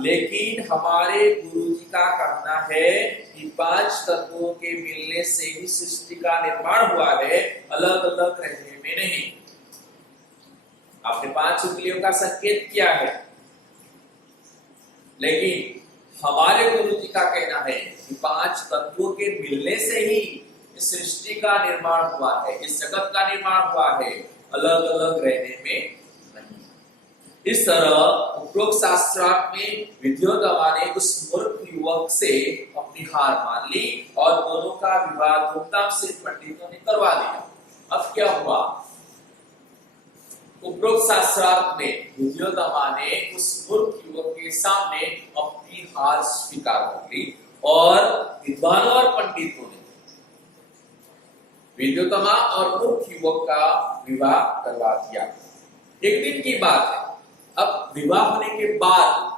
लेकिन हमारे गुरुजी का कहना है कि 5 तत्वों के मिलने से ही सृष्टि का निर्माण हुआ है, अलग अलग रहने में नहीं। आपने 5 उंगलियों का संकेत किया है, लेकिन हमारे गुरु जी का कहना है कि 5 तत्वों के मिलने से ही इस सृष्टि का निर्माण हुआ है, इस जगत का निर्माण हुआ है, अलग अलग रहने में नहीं। इस तरह उपरोक्त शास्त्रार्थ में विद्योतमा ने उस मूर्ख युवक से अपनी हार मान ली और दोनों का विवाह धूमधाम से पंडितों ने करवा दिया। अब क्या हुआ? उपरोक्त शास्त्रार्थ में विद्योतमा ने उस मूर्ख युवक के सामने अपनी हार स्वीकार कर ली और विद्वानों और पंडितों ने विद्योतमा और मूर्ख युवक का विवाह करवा दिया। एक दिन की बात है। अब विवाह होने के बाद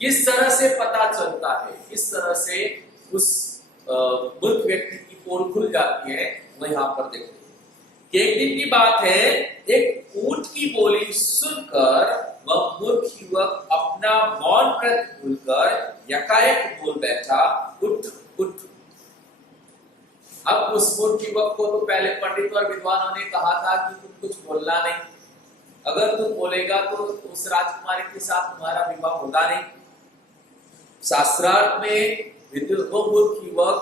किस तरह से पता चलता है, किस तरह से उस मूर्ख व्यक्ति की पोल खुल जाती है, वो यहाँ पर देखते हैं। एक दिन की बात है, एक ऊंट की बोली सुनकर वह मूर्ख युवक अपना मौन व्रत भूलकर यकायक बोल बैठा, उठ उठ। अब उस मूर्ख युवक को तो पहले पंडित और विद्वानों ने कहा था कि तुम कुछ बोलना नहीं, अगर तुम बोलेगा तो उस राजकुमारी के साथ तुम्हारा विवाह होगा नहीं। शास्त्रार्थ में वो मूर्ख युवक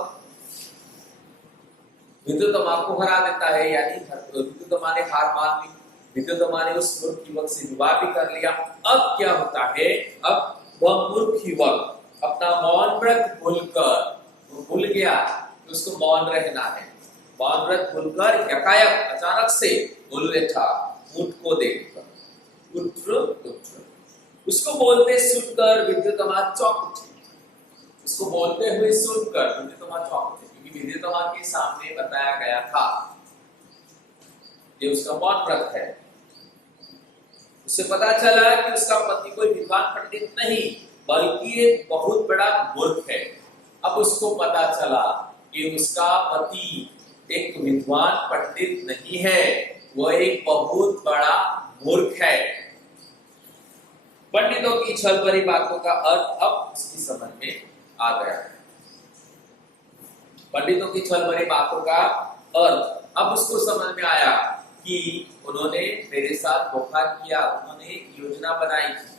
विद्युतमा को हरा देता है, यानी विद्युतमा ने हार मान ली, विद्युतमा ने उस मूर्ख युवक से विवाह भी कर लिया। अब क्या होता है, अब वह मूर्ख युवक अपना मौन व्रत भूल गया कि उसको मौन रहना है। मौन व्रत भूलकर यकायक अचानक से बोल बैठा ऊंट को देखकर, उठ। उसको बोलते सुनकर विद्युतमा चौंक उठी। उसको बोलते हुए सुनकर विद्युतमा चौंक उठी, क्योंकि विद्युतमा के सामने बताया गया था ये उसका मौन व्रत है। उसे पता चला कि उसका पति कोई विद्वान पंडित नहीं बल्कि एक बहुत बड़ा मूर्ख है। अब उसको पता चला कि उसका पति एक विद्वान पंडित नहीं है, वह एक बहुत बड़ा मूर्ख है। पंडितों की छल भरी बातों का अर्थ अब उसकी समझ में आ गया। पंडितों की छल भरी बातों का अर्थ अब उसको समझ में आया कि उन्होंने मेरे साथ धोखा किया, उन्होंने योजना बनाई थी।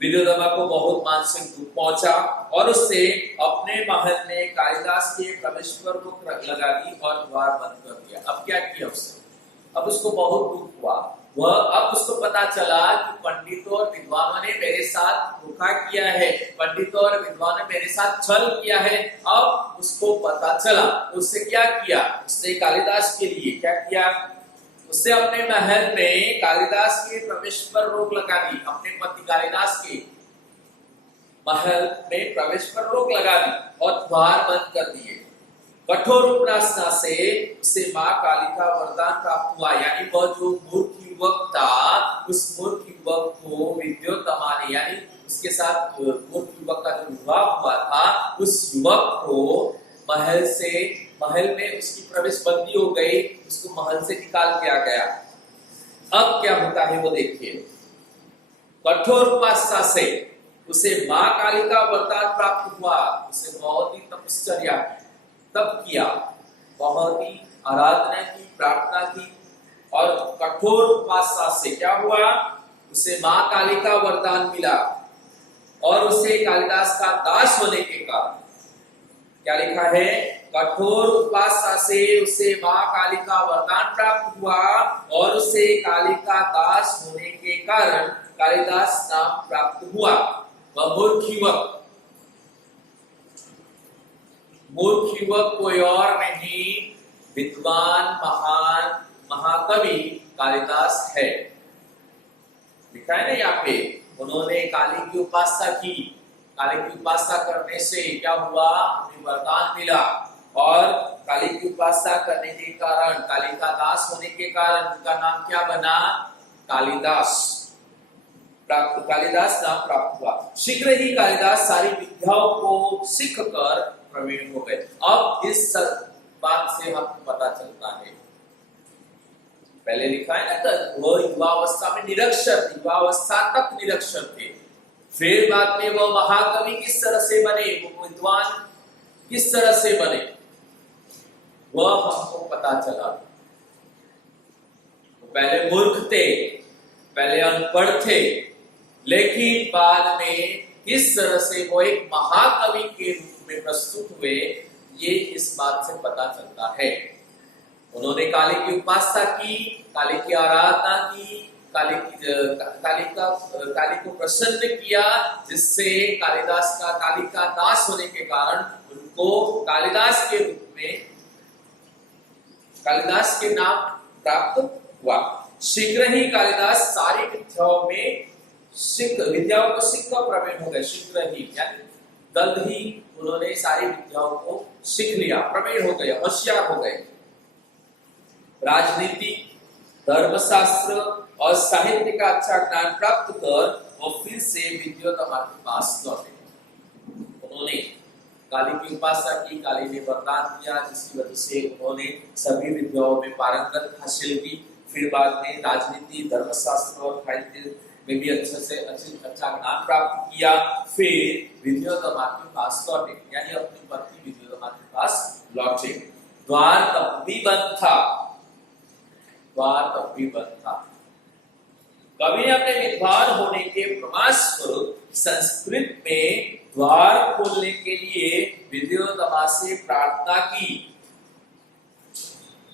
विद्युतमा को बहुत मानसिक दुख पहुंचा और उससे अपने महल में कालिदास के प्रवेश पर रोक लगा दी और द्वार बंद कर दिया। अब क्या किया उसने, अब उसको बहुत दुख हुआ। अब उसको पता चला कि पंडितों और विद्वानों ने मेरे साथ धोखा किया है, पंडितों और विद्वानों ने मेरे साथ छल किया है। अब उसको पता चला, उससे क्या किया, उसने कालिदास के लिए क्या किया, उससे अपने महल में कालिदास के प्रवेश पर रोक लगा दी। अपने पति कालिदास के महल में प्रवेश पर रोक लगा दी और द्वार बंद कर दिए। कठोर उपासना से उसे मां काली का वरदान प्राप्त हुआ, यानी वह जो मूर्ख युवक था, उस मूर्ख युवक को विद्युतमा ने, यानी उसके साथ मूर्ख युवक का जो विवाह हुआ था, उस युवक को महल में उसकी प्रवेश बंदी हो गई, उसको महल से निकाल दिया गया। अब क्या होता है वो देखिए। कठोर उपासना से उसे मां काली का वरदान प्राप्त हुआ। उसे बहुत ही तपश्चर्या तप किया, बहुत ही आराधना की, प्रार्थना की और कठोर उपासना से क्या हुआ, उसे मां काली का वरदान मिला और उसे कालिदास का दास होने के कारण, क्या लिखा है, कठोर उपासना से उसे मां काली का वरदान प्राप्त हुआ और उसे काली का दास होने के कारण कालिदास नाम प्राप्त हुआ। वह मूर्ख युवक कोई और नहीं, विद्वान महान महाकवि कालिदास है। लिखा है ना यहाँ पे, उन्होंने काली की उपासना की, काली की उपासना करने से क्या हुआ, उन्हें वरदान मिला और काली की उपासना करने के कारण, काली का दास होने के कारण उनका नाम क्या बना, कालिदास नाम प्राप्त हुआ। शीघ्र ही कालिदास सारी विद्याओं को सीख कर प्रवीण हो गए। अब इस बात से हमको पता चलता है, पहले लिखा है ना, वो युवावस्था में निरक्षर, युवावस्था तक निरक्षर थे, फिर बाद में वो महाकवि किस तरह से बने, वो विद्वान किस तरह से बने, वह हमको पता चला। वो पहले मूर्ख थे, पहले अनपढ़ थे, लेकिन बाद में किस तरह से वो एक महाकवि के रूप में प्रस्तुत हुए, ये इस बात से पता चलता है। उन्होंने काली की उपासना की, काली की आराधना की, काली को प्रसन्न किया, जिससे कालिदास का, काली का दास होने के कारण उनको कालिदास के रूप में, कालिदास के नाम प्राप्त हुआ। शीघ्र ही कालिदास सारी विद्याओं को सीख कर प्रवीण हो गए। शीघ्र ही यानी जल्द ही उन्होंने सारी विद्याओं को सीख लिया, प्रवीण हो गए, होशियार हो गए। राजनीति, धर्मशास्त्र और साहित्य का अच्छा ज्ञान प्राप्त कर वो फिर से विद्युतमा के पास लौटे। उन्होंने काली की उपासना की, काली ने वरदान दिया, जिसकी वजह से उन्होंने सभी विद्याओं में पारंगत हासिल की। फिर बाद में राजनीति, धर्मशास्त्र और साहित्य में भी अच्छा ज्ञान प्राप्त किया। फिर विद्युतमा के पास लौटे, यानी अपनी पत्नी विद्युतमा के पास लौटे। द्वार तब भी बंद था, कवि ने अपने विद्वान होने के प्रमाण स्वरूप संस्कृत में द्वार खोलने के लिए विद्युतमा से प्रार्थना की।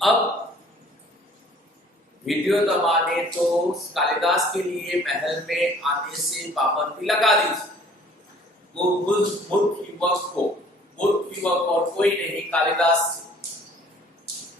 अब विद्योतमा ने तो कालिदास के लिए महल में आने से पाबंदी लगा दी थी। वो मूर्ख युवक और कोई नहीं, कालिदास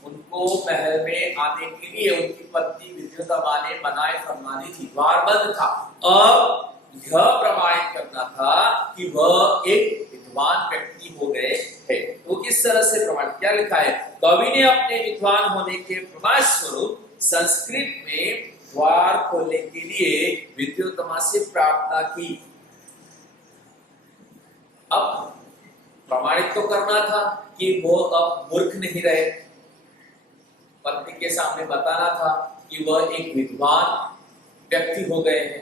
उनको महल में आने के लिए उनकी पत्नी विद्योतमा ने मनाही फरमानी थी, द्वार बंद था। अब यह प्रमाणित करना था कि वह एक विद्वान व्यक्ति हो गए थे। तो किस तरह से प्रमाणित, क्या लिखा है? कवि ने अपने विद्वान होने के प्रमाण स्वरूप संस्कृत में द्वार खोलने के लिए विद्योतमा से प्रार्थना की। अब प्रमाणित तो करना था कि वो अब मूर्ख नहीं रहे, पत्नी के सामने बताना था कि वह एक विद्वान व्यक्ति हो गए हैं।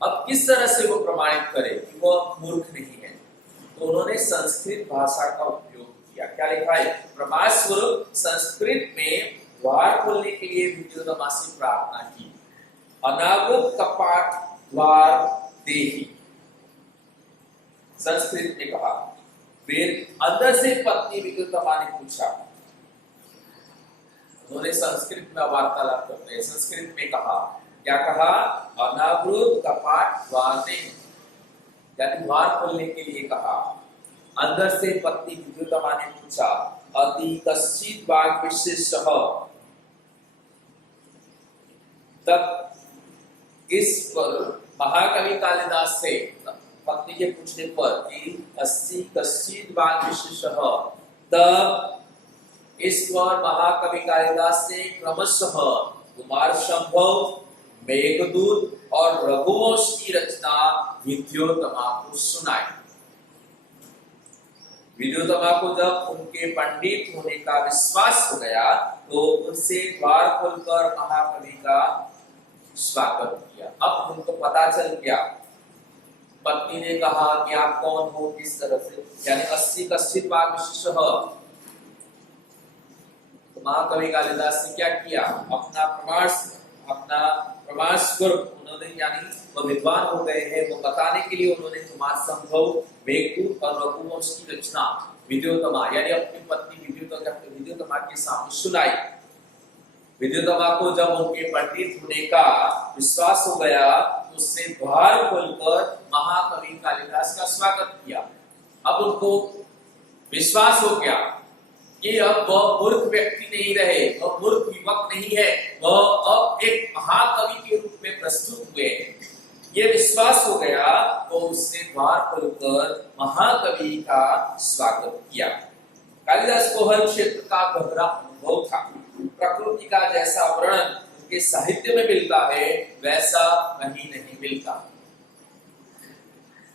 अब किस तरह से वो प्रमाणित करे कि वह मूर्ख नहीं है? तो उन्होंने संस्कृत भाषा का उपयोग किया। क्या लिखा है? प्रमाण स्वरूप संस्कृत में द्वार खोलने के लिए विद्योतमा से प्रार्थना की। अनागत कपाट द्वार देहि, संस्कृत में कहा। फिर अंदर से पत्नी विद्योतमा ने पूछा, उन्होंने संस्कृत में वार्तालाप करते हैं, संस्कृत में कहा, क्या कहा? अनावृत कपाट द्वार देहि, यानी द्वार खोलने के लिए कहा। अंदर से पत्नी विद्योतमा ने पूछा, अति कश्चित वाग विशेषः, तब इस पर महाकवि कालिदास से पत्नी के पूछने पर कि अस्ति कश्चित वाग विशेषः, तब इस पर महाकवि कालिदास से क्रमशः कुमार संभव, मेघदूत और रघुवंश की रचना विद्योतमा को सुनाई। विद्योतमा को जब उनके पंडित होने का विश्वास हो गया तो उनसे द्वार खोलकर महाकवि का स्वागत किया। अब उनको पता चल गया, पत्नी ने कहा कि आप कौन हो, किस तरह से, यानी अस्ति कश्चित वाग विशेषः। महाकवि कालिदास ने क्या किया? अपना प्रमाण स्वरूप उन्होंने, यानी वो विद्वान हो गए हैं वो बताने के लिए उन्होंने कुमार संभव, मेघदूत और रघुवंश की रचना विद्योतमा, यानी अपनी पत्नी विद्योतमा के सामने सुनाई। विद्योतमा को जब उनके पंडित होने का विश्वास हो गया तो उसने द्वार खोलकर महाकवि कालिदास का स्वागत किया। अब उनको विश्वास हो गया कि अब वह मूर्ख व्यक्ति नहीं रहे, वह मूर्ख युवक नहीं है, वह अब एक महाकवि के रूप में प्रस्तुत हुए। ये विश्वास हो गया तो उसने द्वार खोलकर महाकवि का स्वागत किया। कालिदास को हर क्षेत्र का गहरा अनुभव था। प्रकृति का जैसा वर्णन उनके साहित्य में मिलता है वैसा कहीं नहीं मिलता।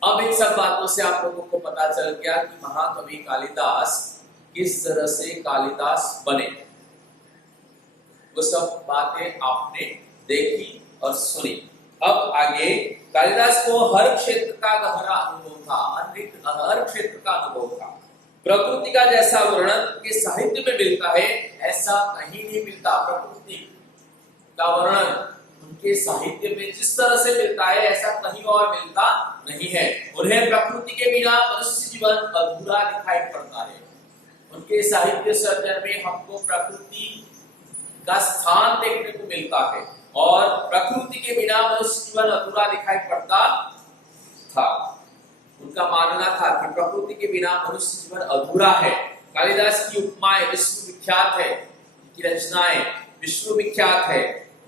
अब इन सब बातों से आप लोगों को पता चल गया कि महाकवि कालिदास किस तरह से कालिदास बने। वो सब बातें आपने देखी और सुनी। अब आगे, कालिदास को हर क्षेत्र का गहरा अनुभव था, हर क्षेत्र का अनुभव था। प्रकृति का जैसा वर्णन के साहित्य में मिलता है ऐसा कहीं नहीं मिलता। प्रकृति का वर्णन उनके साहित्य में जिस तरह से मिलता है ऐसा कहीं और मिलता नहीं है। उन्हें प्रकृति के बिना मनुष्य जीवन अधूरा दिखाई पड़ता है। उनके साहित्य सर्जन में हमको प्रकृति का स्थान देखने को मिलता है और प्रकृति के बिना मनुष्य जीवन अधूरा दिखाई पड़ता था। उनका मानना था कि प्रकृति के बिना मनुष्य जीवन अधूरा है। कालिदास की उपमाएं विश्वविख्यात है, उनकी रचनाएं विश्वविख्यात है,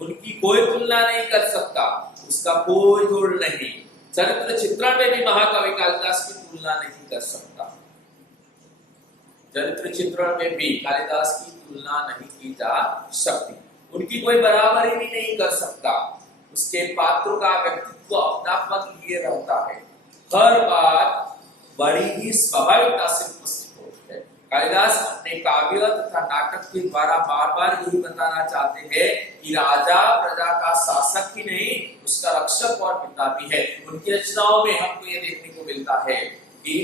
उनकी कोई तुलना नहीं कर सकता, उसका कोई जोड़ नहीं। चरित्र चित्रण में भी महाकवि कालिदास की तुलना नहीं कर सकता। चरित्र चित्रण में भी कालिदास की तुलना नहीं की जा सकती, उनकी कोई बराबरी भी नहीं कर सकता। उसके पात्रों का व्यक्तित्व अपनापन लिए रहता है, हर बात बड़ी ही स्वाभाविकता से उपस्थित होती है। कालिदास अपने काव्य तथा नाटक के द्वारा बार बार यही बताना चाहते हैं कि राजा प्रजा का शासक ही नहीं उसका रक्षक और पिता भी है। उनकी रचनाओं में हमको ये देखने को मिलता है कि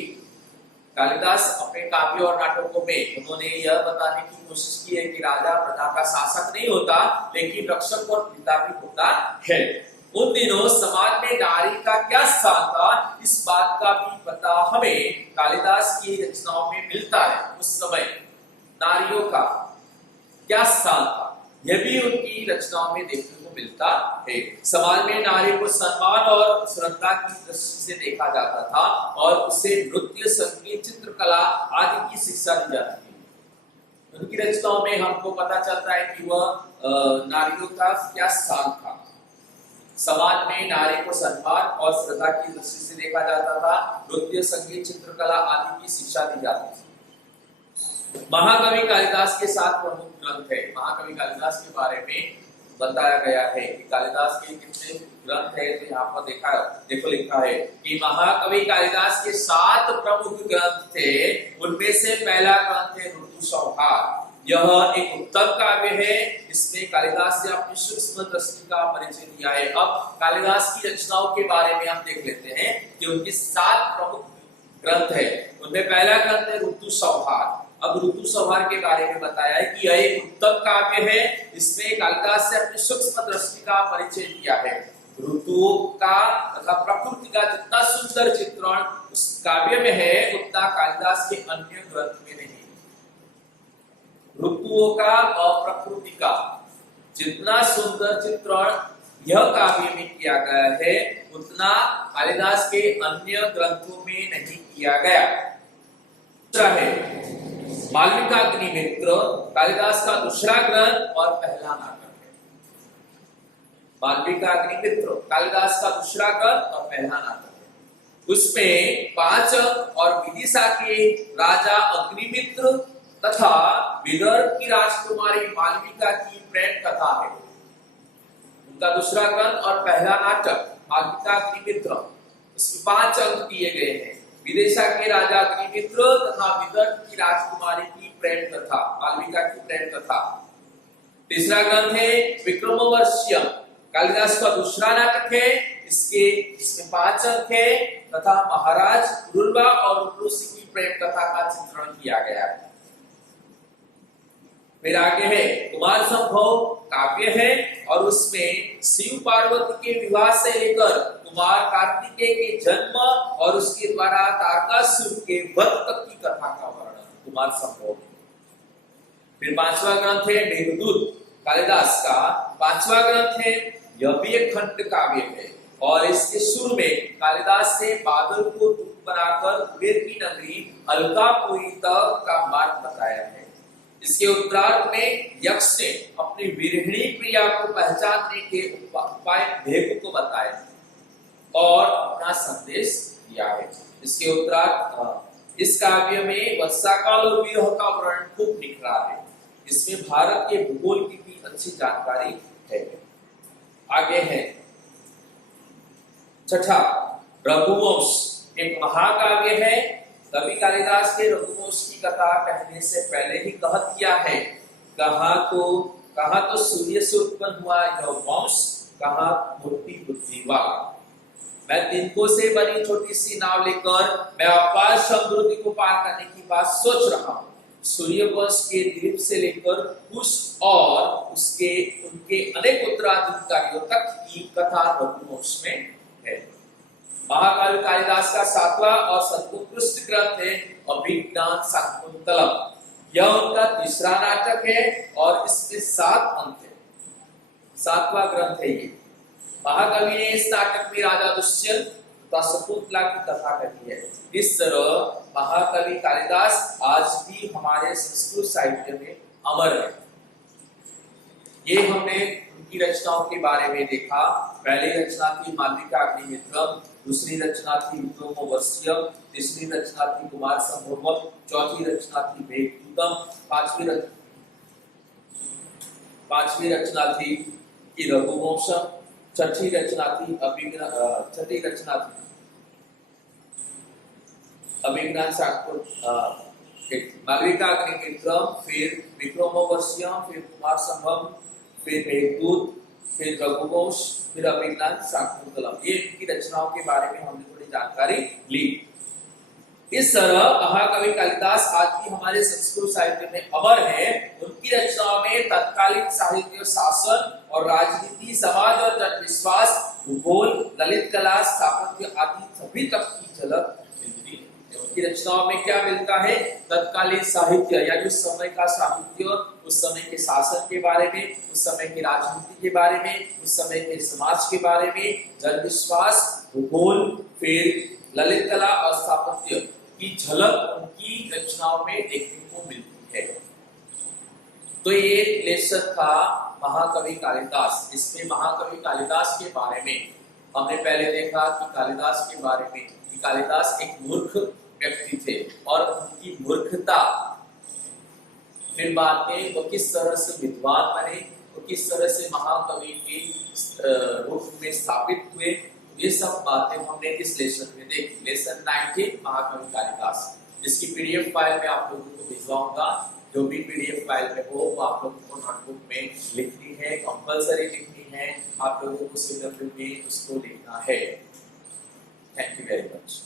कालिदास अपने काव्य और नाटकों में उन्होंने यह बताने की कोशिश की है कि राजा प्रजा का शासक नहीं होता लेकिन रक्षक और पिता भी होता है। उन दिनों समाज में नारी का क्या स्थान था इस बात का भी पता हमें कालिदास की रचनाओं में मिलता है। उस समय नारियों का क्या स्थान था, यह भी उनकी रचनाओं में देखने को मिलता है। समाज में नारी को सम्मान और श्रद्धा की दृष्टि से देखा जाता था और उसे नृत्य, संगीत, चित्रकला आदि की शिक्षा दी जाती थी। उनकी रचनाओं में हमको पता चलता है कि वह नारियों का क्या स्थान था। समाज में नारी को सम्मान और श्रद्धा की दृष्टि से देखा जाता था, नृत्य, संगीत, चित्रकला आदि की शिक्षा दी जाती थी। महाकवि कालिदास के 7 प्रमुख ग्रंथ है। महाकवि कालिदास के बारे में बताया गया है कि कालिदास के कितने ग्रंथ है, तो यहाँ पर देखो लिखा है कि महाकवि कालिदास के 7 प्रमुख ग्रंथ थे। उनमें से पहला ग्रंथ है ऋतु संहार। यह एक उत्तम काव्य है। इसमें कालिदास ने अपनी सूक्ष्म दृष्टि का परिचय दिया है। अब कालिदास की रचनाओं के बारे में हम देख लेते हैं कि उनके 7 प्रमुख ग्रंथ है। उनमें पहला ग्रंथ है ऋतु संहार। अब ऋतु संहार के बारे में बताया है कि यह एक उत्तम काव्य है। इसमें कालिदास ने अपनी सूक्ष्म दृष्टि का परिचय दिया है। ऋतुओं का तथा प्रकृति का जितना सुंदर चित्रण उस काव्य में है, उतना कालिदास के अन्य ग्रंथ में नहीं। ऋतुओं का और प्रकृति का जितना सुंदर चित्रण यह काव्य में किया गया है, उतना कालिदास के अन्य ग्रंथों में नहीं किया गया। दूसरा है मालविकाग्निमित्र, कालिदास का दूसरा ग्रंथ और पहला नाटक है। मालविकाग्निमित्र कालिदास का दूसरा ग्रंथ और पहला नाटक है। उसमें 5 और विदिशा के राजा अग्निमित्र तथा विदर्भ की राजकुमारी मालविका की प्रेम कथा है। उनका दूसरा ग्रंथ और पहला नाटक मालविकाग्निमित्र, उसमें 5 अंक दिए गए हैं। विदिशा के राजा अग्निमित्र तथा विदर्भ की राजकुमारी की प्रेम कथा, मालविका की प्रेम कथा। तीसरा ग्रंथ है विक्रमोर्वशीयम, कालिदास का दूसरा नाटक है। इसमें 5 अंक है तथा महाराज पुरुरवा और उर्वशी की प्रेम कथा का चित्रण किया गया है। फिर आगे है कुमार संभव काव्य है और उसमें शिव पार्वती के विवाह से लेकर कुमार कार्तिकेय के जन्म और उसके द्वारा तारकासुर के वध तक की कथा का वर्णन कुमार संभव में। फिर 5वां ग्रंथ है मेघदूत, कालिदास का 5वां ग्रंथ है। यह भी एक खंड काव्य है और इसके शुरू में कालिदास ने बादल को दूत बनाकर कुबेर की नगरी अलकापुरी तक का मार्ग बताया है। इसके उत्तरार्ध में यक्ष ने अपनी विरहिणी प्रिया को पहचानने के उपाय भेद को बताए और अपना संदेश दिया है। इसके उत्तरार्ध इस काव्य में वर्षा काल और विरह का वर्णन खूब निखरा है। इसमें भारत के भूगोल की भी अच्छी जानकारी है। आगे है 6ठा रघुवंश, एक महाकाव्य है। कवि कालिदास के रघुवंश की कथा कहने से पहले ही कह दिया है, कहा तो सूर्य से उत्पन्न हुआ यह वंश, कहा मूर्ति बुद्धिवा। मैं तिनकों से बनी छोटी सी नाव लेकर मैं अपार समुद्र को पार करने की बात सोच रहा हूँ। सूर्य वंश के दिलीप से लेकर कुश और उनके अनेक उत्तराधिकारियों तक की कथा रघुवंश में है। महाकवि कालिदास का 7वां और सर्वोत्कृष्ट ग्रंथ है अभिज्ञान शाकुंतलम। यह उनका तीसरा नाटक है और इसमें 7 अंक है। 7वां ग्रंथ है ये। महाकवि ने इस नाटक में राजा दुष्यंत तथा शकुंतला की कथा कही है। इस तरह महाकवि कालिदास आज भी हमारे संस्कृत साहित्य में अमर है। ये हमने उनकी रचनाओं के बारे में देखा। पहली रचना थी मालविकाग्निमित्रम, दूसरी रचना थी विक्रमोर्वशीयम, तीसरी रचना थी कुमार संभवम, चौथी रचना थी मेघदूतम, पांचवी रचना थी रघुवंशम, छठी रचना थी अभिज्ञान शाकुंतलम, मालविकाग्निमित्रम, फिर विक्रमोर्वशीयम, फिर कुमार संभवम, फिर मेघदूत, फिर रघुवंश, फिर अभिज्ञान शाकुंतलम। ये इनकी रचनाओं के बारे में हमने थोड़ी जानकारी ली। इस तरह महाकवि कालिदास आज भी हमारे संस्कृत साहित्य में अमर है। उनकी रचनाओं में तत्कालीन साहित्य, शासन और राजनीति, समाज और जनविश्वास, भूगोल, ललित कला, स्थापत्य आदि सभी तक की झलक मिलती है। उनकी रचनाओं में क्या मिलता है? तत्कालीन साहित्य, यानी उस समय का साहित्य, उस समय के शासन के बारे में, उस समय की राजनीति के बारे में, उस समय के समाज के बारे में, जन विश्वास, भूगोल, फिर ललित कला और स्थापत्य की झलक उनकी रचनाओं में देखने को मिलती है। तो ये लेसन था महाकवि कालिदास। इसमें महाकवि कालिदास के बारे में हमने पहले देखा कि कालिदास के बारे में कि कालिदास एक मूर्ख व्यक्ति थे और उनकी मूर्खता, फिर बाद में वो किस तरह से विद्वान बने, वो किस तरह से महाकवि के रूप में स्थापित हुए, ये सब बातें हमने इस लेसन में देखी। लेसन 19 महाकवि कालिदास, जिसकी पीडीएफ फाइल में आप लोगों को भिजवाऊंगा। जो भी पीडीएफ फाइल में हो वो आप लोगों को नोटबुक में लिखनी है, कंपलसरी लिखनी है, आप लोगों को सिलेबस में उसको लिखना है। Thank you very much.